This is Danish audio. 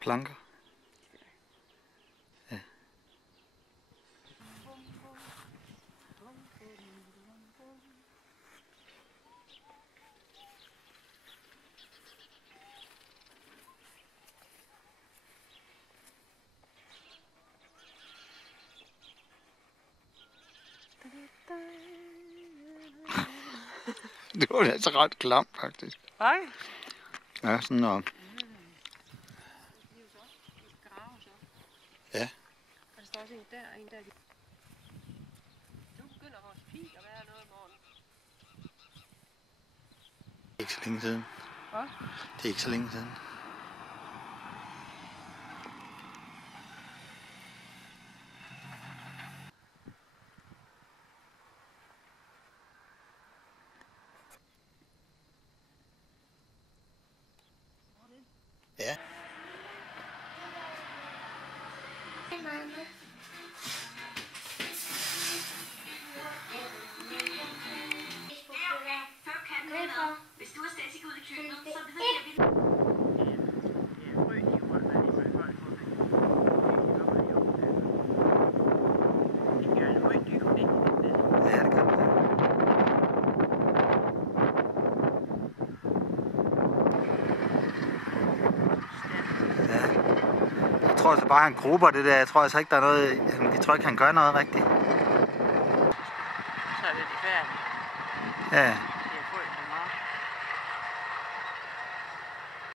Planker. Ja. Det var altså ret klamt, faktisk. Nej. Ja, sådan noget. Ja. Der står også en der, en der. Nu begynder vores pil at være noget i morgen. Det er ikke så længe siden. Hvad? Det er ikke så længe siden. Ja. Hvis du er stadig ud i køkkenet, så ved jeg, Ja, det kan man. Ja. Jeg tror altså bare, han grupper det der. Jeg tror altså ikke, der er noget... Jeg tror ikke, han gør noget rigtigt. Så er det færdigt. Ja.